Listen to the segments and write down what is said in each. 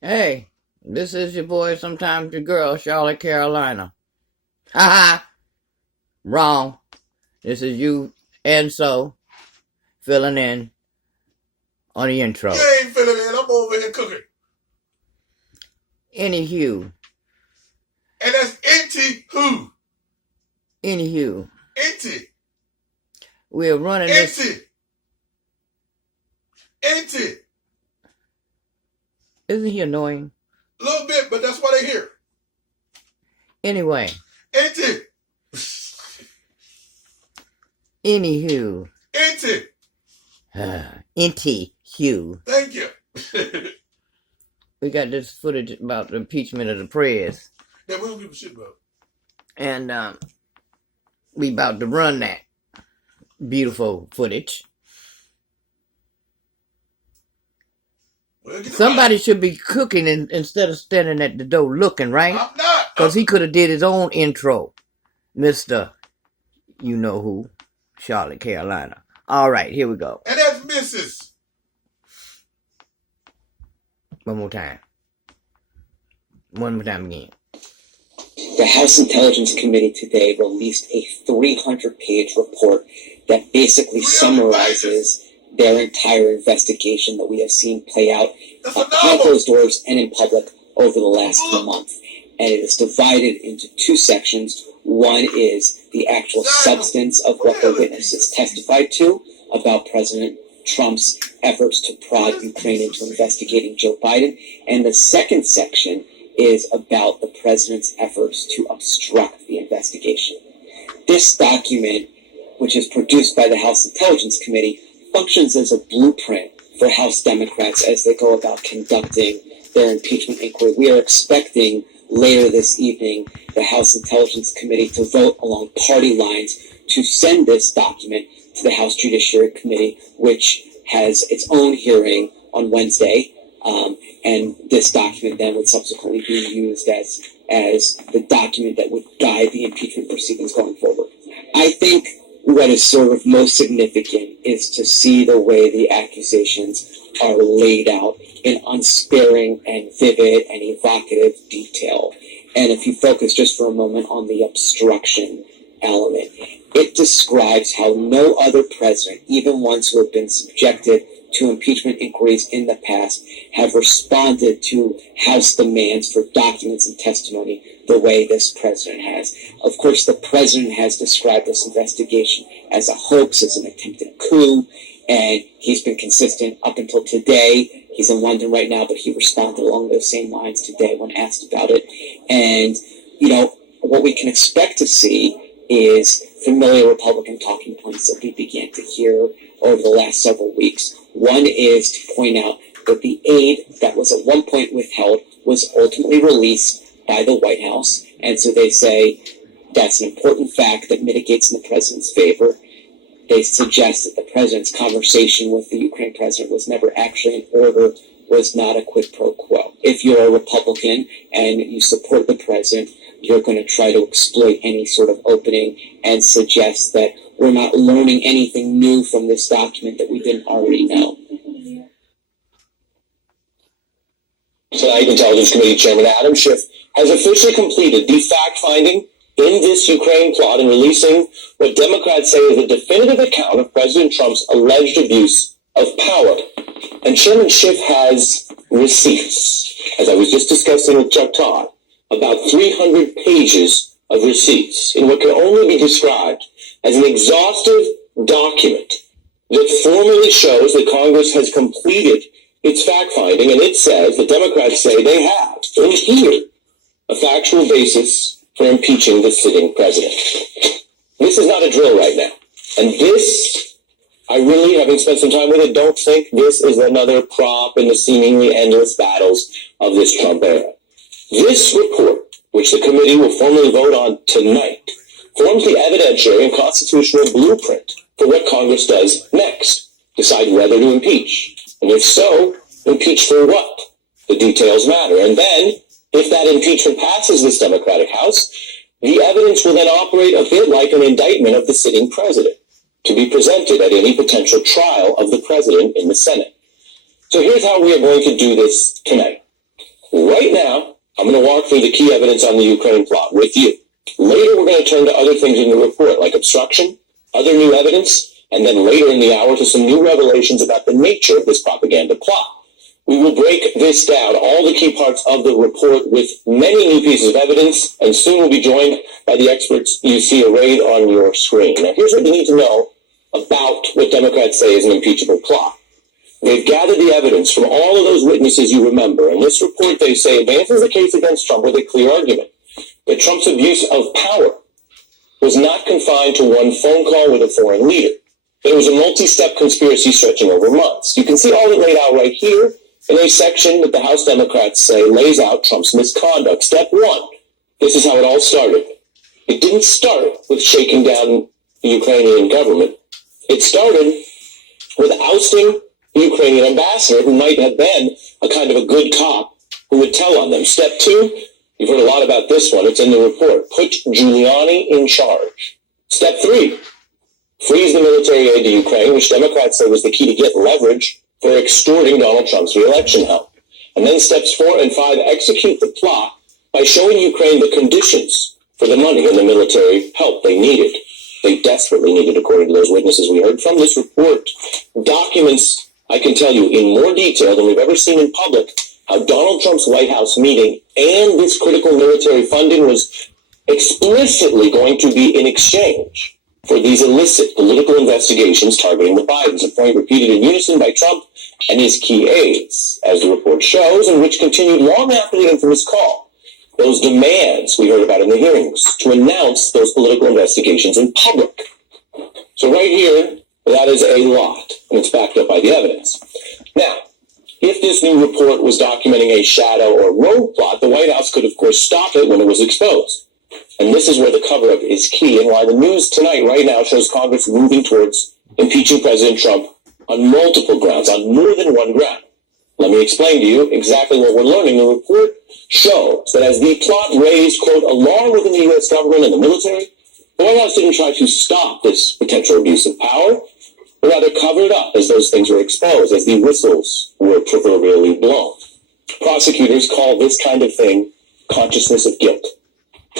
Hey, this is your boy, sometimes your girl, Charlotte, Carolina. Ha ha! Wrong. This is you and so filling in on the intro. You ain't filling in. I'm over here cooking. Anywho. And that's Inti-who. Anywho. Inti. We're running this. Inti. Isn't he annoying? A little bit, but that's what I hear. Anyway. Inti. Anywho. Inti. Inti-hue. Thank you. We got this footage about the impeachment of the press. Yeah, we don't give a shit about. And we about to run that beautiful footage. Well, somebody should be cooking instead of standing at the door looking, right? I'm not. Because he could have did his own intro. Mr. You know who. Charlotte, Carolina. All right, here we go. And that's Mrs. One more time. One more time again. The House Intelligence Committee today released a 300-page report that basically summarizes their entire investigation that we have seen play out behind closed doors and in public over the last month. And it is divided into two sections. One is the actual substance of what the witnesses testified to about President Trump's efforts to prod Ukraine into investigating Joe Biden. And the second section is about the president's efforts to obstruct the investigation. This document, which is produced by the House Intelligence Committee, functions as a blueprint for House Democrats as they go about conducting their impeachment inquiry. We are expecting later this evening the House Intelligence Committee to vote along party lines to send this document to the House Judiciary Committee, which has its own hearing on Wednesday. And this document then would subsequently be used as the document that would guide the impeachment proceedings going forward. I think what is sort of most significant is to see the way the accusations are laid out in unsparing and vivid and evocative detail. And if you focus just for a moment on the obstruction element, it describes how no other president, even ones who have been subjected to impeachment inquiries in the past, have responded to House demands for documents and testimony the way this president has. Of course, the president has described this investigation as a hoax, as an attempted coup, and he's been consistent up until today. He's in London right now, but he responded along those same lines today when asked about it. And, you know, what we can expect to see is familiar Republican talking points that we began to hear over the last several weeks. One is to point out that the aid that was at one point withheld was ultimately released by the White House. And so they say that's an important fact that mitigates in the president's favor. They suggest that the president's conversation with the Ukraine president was never actually in order, was not a quid pro quo. If you're a Republican and you support the president, you're going to try to exploit any sort of opening and suggest that we're not learning anything new from this document that we didn't already know. Tonight, Intelligence Committee Chairman Adam Schiff has officially completed the fact-finding in this Ukraine plot and releasing what Democrats say is a definitive account of President Trump's alleged abuse of power. And Chairman Schiff has receipts, as I was just discussing with Chuck Todd, about 300 pages of receipts in what can only be described as an exhaustive document that formally shows that Congress has completed its fact-finding, and it says, the Democrats say they have, in here, a factual basis for impeaching the sitting president. This is not a drill right now. And this, I really, having spent some time with it, don't think this is another prop in the seemingly endless battles of this Trump era. This report, which the committee will formally vote on tonight, forms the evidentiary and constitutional blueprint for what Congress does next, decide whether to impeach. And if so, impeach for what? The details matter. And then, if that impeachment passes this Democratic House, the evidence will then operate a bit like an indictment of the sitting president, to be presented at any potential trial of the president in the Senate. So here's how we are going to do this tonight. Right now, I'm going to walk through the key evidence on the Ukraine plot with you. Later, we're going to turn to other things in the report, like obstruction, other new evidence, and then later in the hour to some new revelations about the nature of this propaganda plot. We will break this down, all the key parts of the report, with many new pieces of evidence, and soon we'll be joined by the experts you see arrayed on your screen. Now, here's what you need to know about what Democrats say is an impeachable plot. They've gathered the evidence from all of those witnesses you remember. In this report, they say advances the case against Trump with a clear argument that Trump's abuse of power was not confined to one phone call with a foreign leader. There was a multi-step conspiracy stretching over months. You can see all of it laid out right here in a section that the House Democrats say lays out Trump's misconduct. Step one, this is how it all started. It didn't start with shaking down the Ukrainian government. It started with ousting the Ukrainian ambassador, who might have been a kind of a good cop who would tell on them. Step two, you've heard a lot about this one. It's in the report. Put Giuliani in charge. Step three, freeze the military aid to Ukraine, which Democrats say was the key to get leverage for extorting Donald Trump's re-election help. And then steps 4 and 5, execute the plot by showing Ukraine the conditions for the money and the military help they needed. They desperately needed, according to those witnesses we heard from. This report documents, I can tell you, in more detail than we've ever seen in public, how Donald Trump's White House meeting and this critical military funding was explicitly going to be in exchange for these illicit political investigations targeting the Bidens, a point repeated in unison by Trump and his key aides, as the report shows, and which continued long after the infamous call. Those demands we heard about in the hearings to announce those political investigations in public. So right here, that is a lot, and it's backed up by the evidence. Now, if this new report was documenting a shadow or rogue plot, the White House could, of course, stop it when it was exposed. And this is where the cover-up is key, and why the news tonight, right now, shows Congress moving towards impeaching President Trump on multiple grounds, on more than one ground. Let me explain to you exactly what we're learning. The report shows that as the plot raised, quote, alarm within the U.S. government and the military, the White House didn't try to stop this potential abuse of power, but rather cover it up as those things were exposed, as the whistles were proverbially blown. Prosecutors call this kind of thing consciousness of guilt.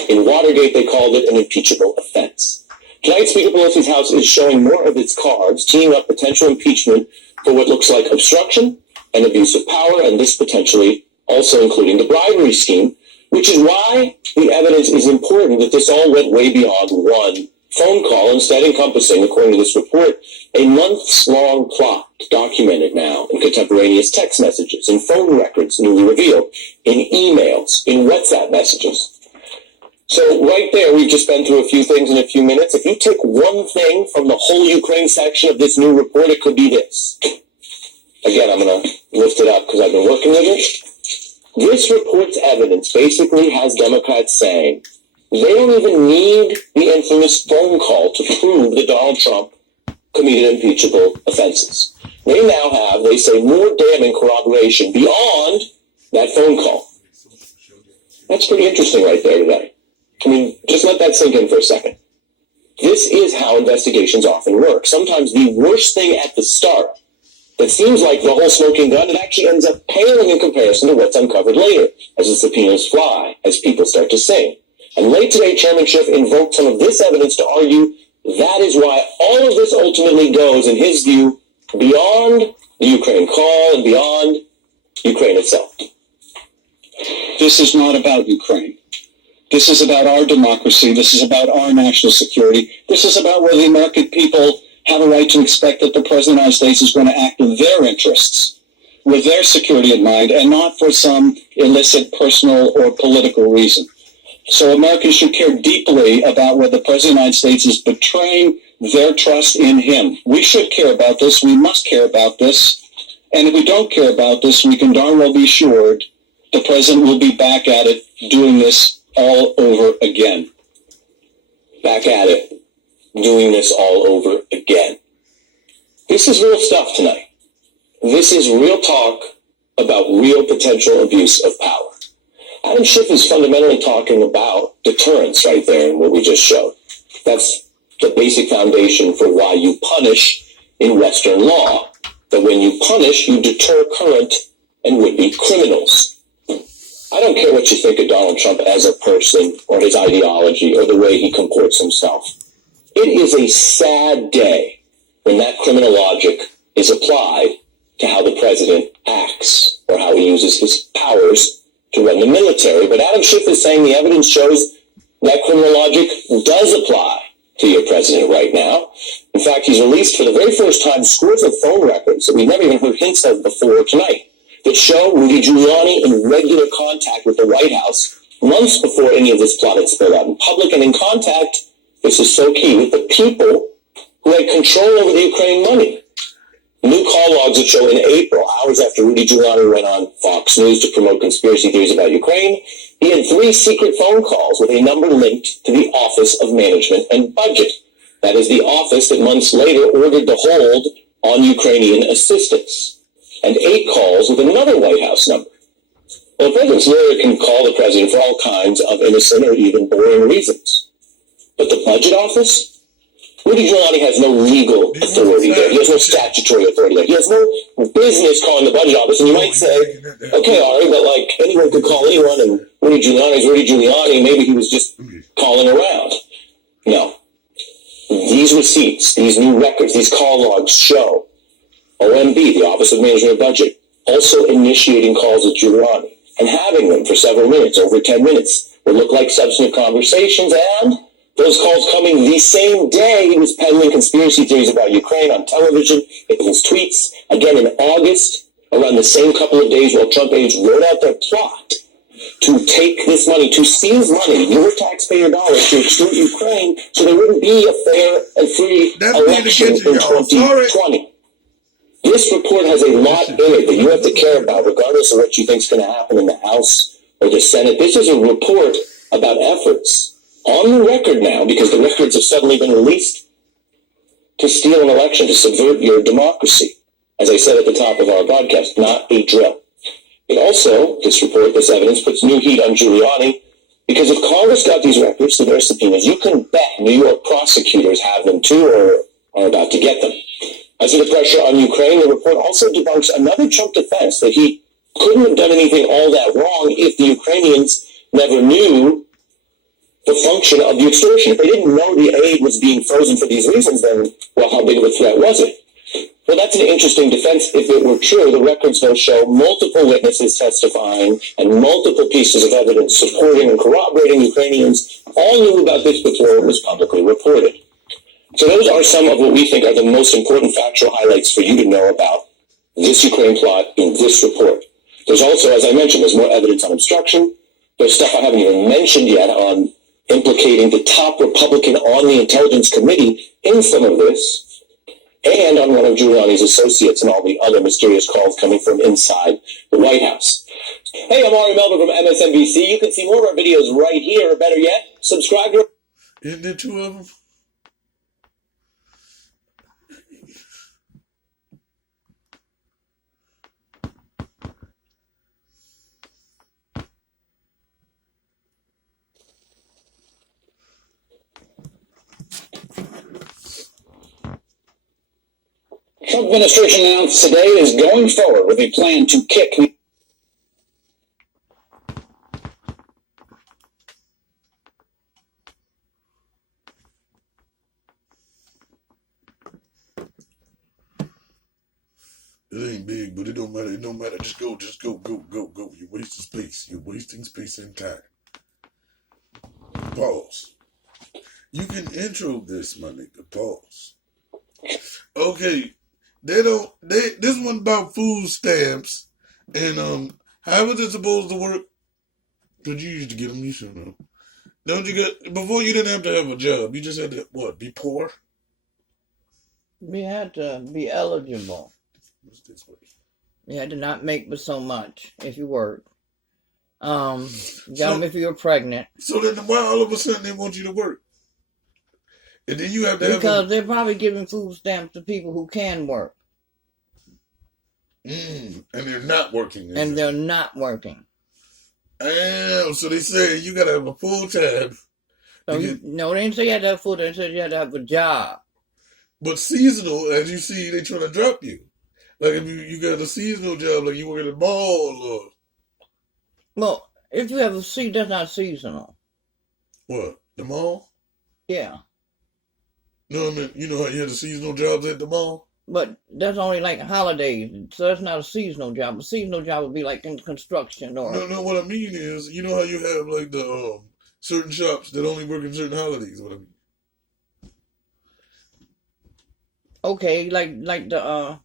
In Watergate, they called it an impeachable offense. Tonight, Speaker Pelosi's House is showing more of its cards, teeing up potential impeachment for what looks like obstruction and abuse of power, and this potentially also including the bribery scheme, which is why the evidence is important that this all went way beyond one phone call, instead encompassing, according to this report, a months-long plot documented now in contemporaneous text messages, in phone records newly revealed, in emails, in WhatsApp messages. So right there, we've just been through a few things in a few minutes. If you take one thing from the whole Ukraine section of this new report, it could be this. Again, I'm going to lift it up because I've been working with it. This report's evidence basically has Democrats saying they don't even need the infamous phone call to prove that Donald Trump committed impeachable offenses. They now have, they say, more damning corroboration beyond that phone call. That's pretty interesting right there today. I mean, just let that sink in for a second. This is how investigations often work. Sometimes the worst thing at the start that seems like the whole smoking gun, it actually ends up paling in comparison to what's uncovered later, as the subpoenas fly, as people start to sing. And late today, Chairman Schiff invoked some of this evidence to argue that is why all of this ultimately goes, in his view, beyond the Ukraine call and beyond Ukraine itself. This is not about Ukraine. This is about our democracy. This is about our national security. This is about whether the American people have a right to expect that the President of the United States is going to act in their interests, with their security in mind, and not for some illicit personal or political reason. So Americans should care deeply about whether the President of the United States is betraying their trust in him. We should care about this. We must care about this. And if we don't care about this, we can darn well be assured the President will be back at it doing this all over again. Back at it, doing this all over again. This is real stuff tonight. This is real talk about real potential abuse of power. Adam Schiff is fundamentally talking about deterrence right there in what we just showed. That's the basic foundation for why you punish in Western law. That when you punish, you deter current and would-be criminals. I don't care what you think of Donald Trump as a person or his ideology or the way he comports himself. It is a sad day when that criminal logic is applied to how the president acts or how he uses his powers to run the military. But Adam Schiff is saying the evidence shows that criminal logic does apply to your president right now. In fact, he's released for the very first time scores of phone records that we've never even heard hints of before tonight that show Rudy Giuliani in regular contact with the White House months before any of this plot had spilled out in public, and in contact, this is so key, with the people who had control over the Ukraine money. New call logs that show in April, hours after Rudy Giuliani went on Fox News to promote conspiracy theories about Ukraine, he had 3 secret phone calls with a number linked to the Office of Management and Budget. That is the office that months later ordered the hold on Ukrainian assistance. And 8 calls with another White House number. Well, the president's lawyer can call the president for all kinds of innocent or even boring reasons. But the budget office? Rudy Giuliani has no legal authority there. He has no statutory authority there. He has no business calling the budget office. And you might say, okay, Ari, but like anyone could call anyone, and Rudy Giuliani's Rudy Giuliani, maybe he was just calling around. No. These receipts, these new records, these call logs show OMB, the Office of Management and Budget, also initiating calls with Giuliani and having them for several minutes, over 10 minutes, would look like substantive conversations, and those calls coming the same day he was peddling conspiracy theories about Ukraine on television, in his tweets, again in August, around the same couple of days while Trump aides wrote out their plot to take this money, to seize money, your taxpayer dollars, to exclude Ukraine, so there wouldn't be a fair and free election in 2020. This report has a lot in it that you have to care about, regardless of what you think is going to happen in the House or the Senate. This is a report about efforts on the record now, because the records have suddenly been released, to steal an election, to subvert your democracy. As I said at the top of our broadcast, not a drill. It also, this report, this evidence, puts new heat on Giuliani, because if Congress got these records to their subpoenas, you can bet New York prosecutors have them too, or are about to get them. As for the pressure on Ukraine, the report also debunks another Trump defense that he couldn't have done anything all that wrong if the Ukrainians never knew the function of the extortion. If they didn't know the aid was being frozen for these reasons, then, well, how big of a threat was it? Well, that's an interesting defense if it were true. The records, though, show multiple witnesses testifying and multiple pieces of evidence supporting and corroborating Ukrainians all knew about this before it was publicly reported. So those are some of what we think are the most important factual highlights for you to know about this Ukraine plot in this report. There's also, as I mentioned, there's more evidence on obstruction. There's stuff I haven't even mentioned yet on implicating the top Republican on the Intelligence Committee in some of this, and on one of Giuliani's associates and all the other mysterious calls coming from inside the White House. Hey, I'm Ari Melber from MSNBC. You can see more of our videos right here, or better yet, subscribe to... Isn't there 2 of them? Trump administration announced today is going forward with a plan to kick... It ain't big, but it don't matter. It don't matter. Just go. You're wasting space. You're wasting space and time. Pause. You can intro this, my nigga. Pause. Okay. This one about food stamps and how was it supposed to work? Cause you used to get them, you should know. Don't you get, before you didn't have to have a job, you just had to, be poor? We had to be eligible. What's this way? You had to not make but so much if you worked. Got them if you were pregnant. So then why all of a sudden they want you to work? And then you have to because they're probably giving food stamps to people who can work. And they're not working. And they're not working. Damn, so they say you gotta have a full time. So no, they didn't say you had to have full time, they said you had to have a job. But seasonal, as you see, they trying to drop you. Like if you got a seasonal job, like you work at a mall or... Well, If you have a seat, that's not seasonal. What? The mall? Yeah. No, I mean, you know how you had the seasonal jobs at the mall? But that's only like holidays, so that's not a seasonal job. A seasonal job would be like in construction or. No, what I mean is, you know how you have like the certain shops that only work in certain holidays. What I mean. Okay, like the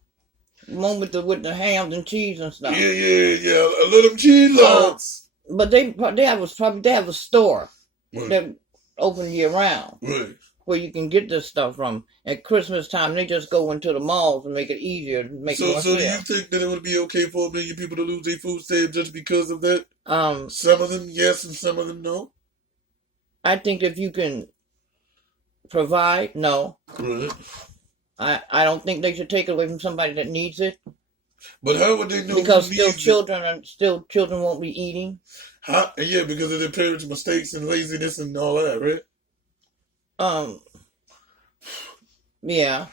one with the hams and cheese and stuff. Yeah. I love them cheese lots. But they have a store Right. that open year round Right. where you can get this stuff from. At Christmas time, they just go into the malls and make it easier to make more So do you sales. think that it would be okay for 1 million people to lose their food stamps just because of that? Um, Some of them yes and some of them no. I think if you can provide, no. Right. I don't think they should take it away from somebody that needs it But how would they know because who still needs children won't be eating. it? Yeah, because of their parents' mistakes and laziness and all that, right? Yeah.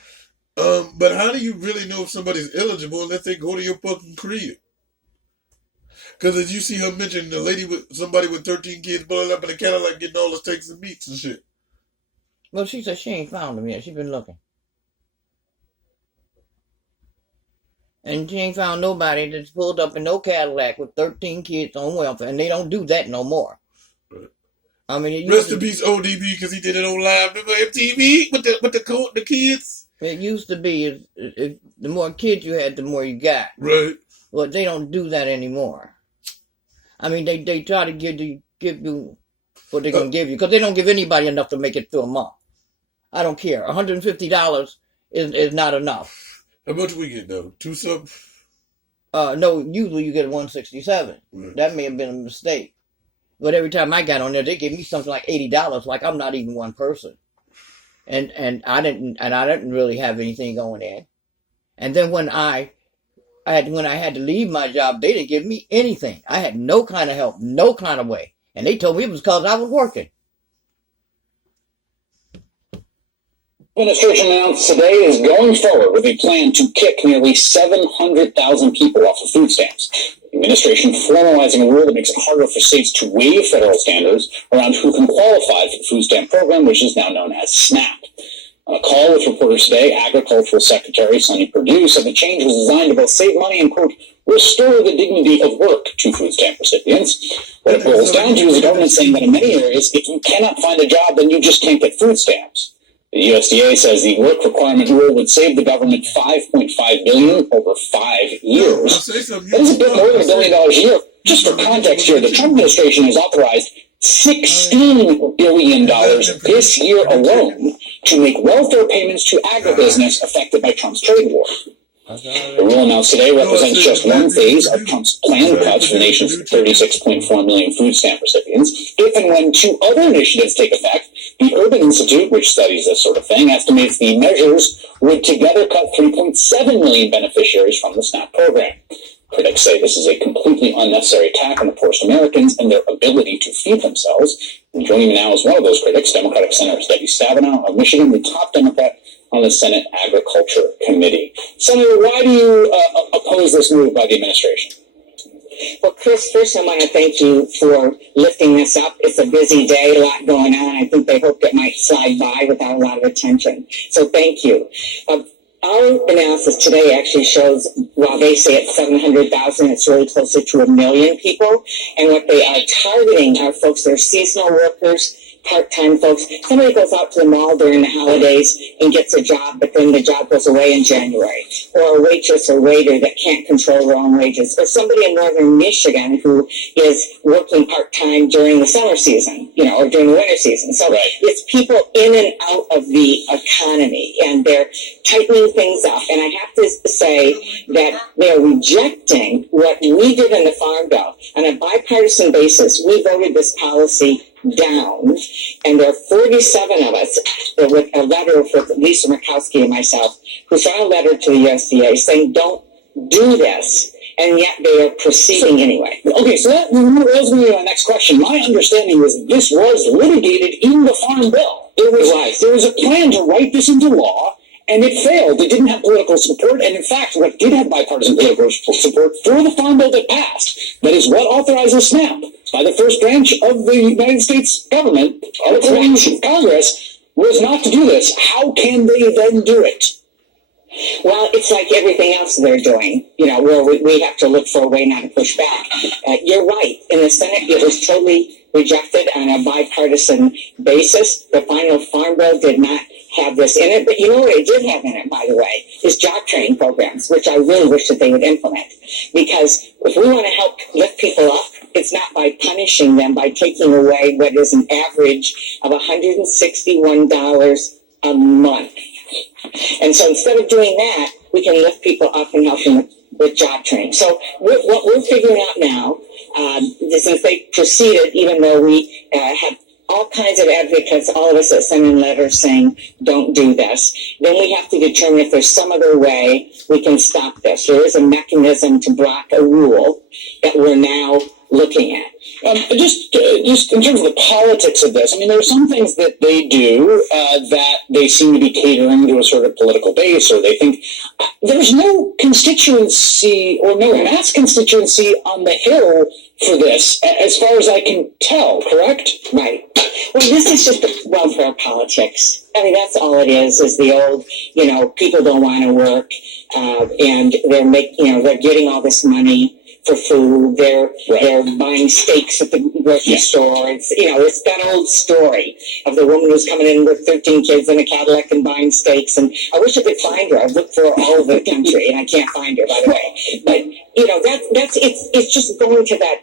But how do you really know if somebody's eligible unless they go to your fucking crib? Because as you see her mention, the lady with somebody with 13 kids blowing up in a Cadillac getting all the steaks and meats and shit. Well, she said she ain't found them yet. She been looking. And she ain't found nobody that's pulled up in no Cadillac with 13 kids on welfare. And they don't do that no more. Right. I mean, Rest in peace, ODB, because he did it on live. Remember MTV with the kids? it used to be if the more kids you had, the more you got. Right. But they don't do that anymore. I mean, they try to give you what they're going to give you because they don't give anybody enough to make it through a month. I don't care. $150 is not enough. How much we get, though? 2 something? No, usually you get 167. Right. That may have been a mistake. But every time I got on there, they gave me something like $80, like I'm not even one person. And I didn't really have anything going in. And then when I had to leave my job, they didn't give me anything. I had no kind of help, no kind of way. And they told me it was because I was working. Administration announced today is going forward with a plan to kick nearly 700,000 people off of food stamps. The administration formalizing a rule that makes it harder for states to waive federal standards around who can qualify for the food stamp program, which is now known as SNAP. On a call with reporters today, Agricultural Secretary Sonny Perdue said the change was designed to both save money and, quote, restore the dignity of work to food stamp recipients. What it boils down to is the government saying that in many areas, if you cannot find a job, then you just can't get food stamps. The USDA says the work requirement rule would save the government $5.5 billion over 5 years. That is a bit more than $1 billion a year. Just for context here, the Trump administration has authorized $16 billion this year alone to make welfare payments to agribusiness affected by Trump's trade war. The rule announced today represents just one phase of Trump's planned cuts for the nation's 36.4 million food stamp recipients. If and when 2 other initiatives take effect, the Urban Institute, which studies this sort of thing, estimates the measures would together cut 3.7 million beneficiaries from the SNAP program. Critics say this is a completely unnecessary attack on the poorest Americans and their ability to feed themselves. And joining me now is one of those critics, Democratic Senator Debbie Stabenow of Michigan, the top Democrat on the Senate Agriculture Committee. Senator, why do you oppose this move by the administration? Well, Chris, first I want to thank you for lifting this up. It's a busy day, a lot going on. I think they hoped it might slide by without a lot of attention. So thank you. Our analysis today actually shows, while they say it's 700,000, it's really closer to 1 million people. And what they are targeting are folks that are seasonal workers, part-time folks. Somebody goes out to the mall during the holidays and gets a job, but then the job goes away in January. Or a waitress or waiter that can't control their own wages. Or somebody in northern Michigan who is working part-time during the summer season, or during the winter season. So it's people in and out of the economy, and they're tightening things up. And I have to say that they're rejecting what we did in the Farm Bill. On a bipartisan basis, we voted this policy down, and there are 47 of us with a letter with Lisa Murkowski and myself who sent a letter to the USDA saying don't do this, and yet they are proceeding anyway. Okay, so that was me to my next question. My understanding was this was litigated in the Farm Bill. There was a plan to write this into law, and it failed. It didn't have political support, and in fact, what did have bipartisan political support for the Farm Bill that passed, that is what authorizes SNAP, by the first branch of the United States government, all its branch, Congress, was not to do this. How can they then do it? Well, it's like everything else they're doing, where we have to look for a way not to push back. You're right. In the Senate, it was totally rejected on a bipartisan basis. The final farm bill did not have this in it. But you know what it did have in it, by the way, is job training programs, which I really wish that they would implement. Because if we want to help lift people up, it's not by punishing them, by taking away what is an average of $161 a month. And so instead of doing that, we can lift people up and help them with job training. So what we're figuring out now, since they proceeded, even though we have all kinds of advocates, all of us that send in letters saying, don't do this, then we have to determine if there's some other way we can stop this. There is a mechanism to block a rule that we're now looking at. Just in terms of the politics of this, I mean, there are some things that they do that they seem to be catering to a sort of political base, or they think there's no constituency or no mass constituency on the Hill for this, as far as I can tell, correct? Right. Well, this is just welfare politics. I mean, that's all it is the old, people don't want to work, and they're getting all this money for food. They're buying steaks at the grocery store. It's that old story of the woman who's coming in with 13 kids in a Cadillac and buying steaks. And I wish I could find her. I've looked for her all over the country and I can't find her, by the way. But it's just going to that,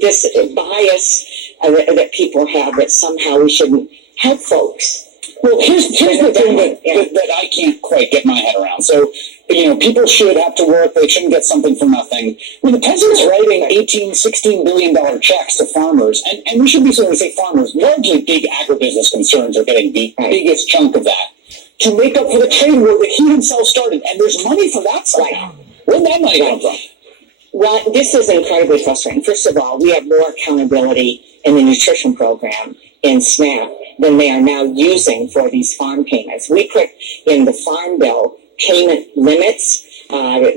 this bias that people have that somehow we shouldn't help folks. Well, here's the thing that I can't quite get my head around. So, people should have to work. They shouldn't get something for nothing. I mean, the president's writing $16 billion checks to farmers, and we should be saying, say farmers, largely big agribusiness concerns are getting the biggest chunk of that, to make up for the trade war that he himself started. And there's money for that side. Where'd that money come from? Well, this is incredibly frustrating. First of all, we have more accountability in the nutrition program in SNAP than they are now using for these farm payments. We put in the farm bill payment limits that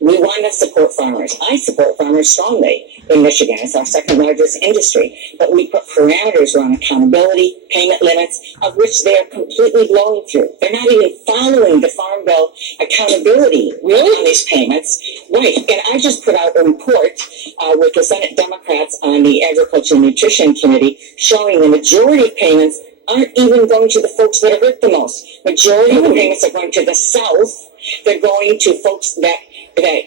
we want to support farmers. I support farmers strongly in Michigan. It's our second largest industry. But we put parameters around accountability, payment limits, of which they are completely blowing through. They're not even following the Farm Bill accountability on these payments. Right. And I just put out a report with the Senate Democrats on the Agriculture and Nutrition Committee showing the majority of payments aren't even going to the folks that are hurt the most. Majority of the payments are going to the South. They're going to folks that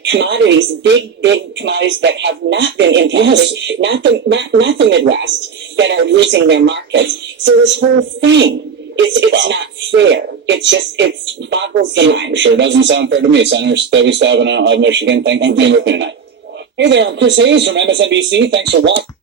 commodities, big commodities that have not been impacted, not the Midwest, that are losing their markets. So this whole thing, it's not fair. It boggles the mind. Sure doesn't sound fair to me. Senator Debbie Stabenow of Michigan, thank you for being with me tonight. Hey there, I'm Chris Hayes from MSNBC. Thanks for watching.